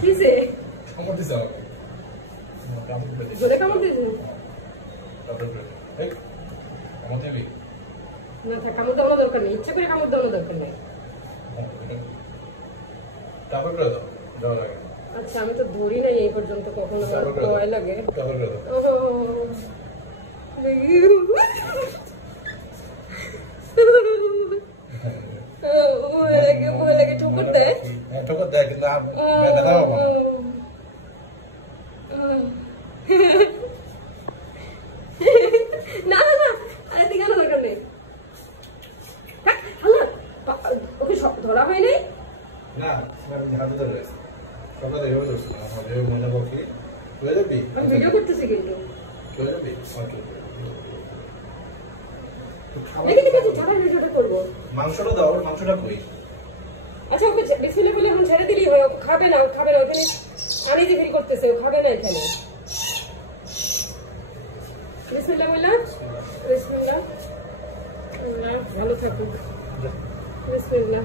কিসে কামড় দিছে জোরে কামড় দিয়েছে কামড় দিবি না থাক, কামড় দেওয়ার দরকার নেই, ইচ্ছা করে কামড় দেওয়ার দরকার নেই। তারপর করে দাও, দেওয়া লাগে। আচ্ছা আমি তো ধরি নাই এই পর্যন্ত কখনো, আমার ভয় লাগে। তারপর করে দাও। ভয় লাগে, ঠোকর দেয়। হ্যাঁ ঠোকর দেয়, কিন্তু ব্যথা পাবো না। না না না, আরে দিকে দরকার নেই। আল্লাহ, ওকে ধরা হয় নাই? না, হাতে ধরে গেছে। সকালে এভাবে ধরছি না, আমাদের ময়না পক্ষে। চলে যাবি? আমি ভিডিও করতেছি কিন্তু। চলে যাবি? দেখি ঠিক আছে, ছোটা ছোটা করবো। মাংসটা দাও, মাংসটা কই? আচ্ছা ওকে বিসমিল্লাহ বলে এখন ছেড়ে দিলেই হয়, খাবে না, খাবে না, ওখানে আনিজি ফিল করতেছে, ও খাবে না এখানে। বিসমিল্লাহ বললাম, বিসমিল্লাহ, ভালো থাকুক, বিসমিল্লাহ।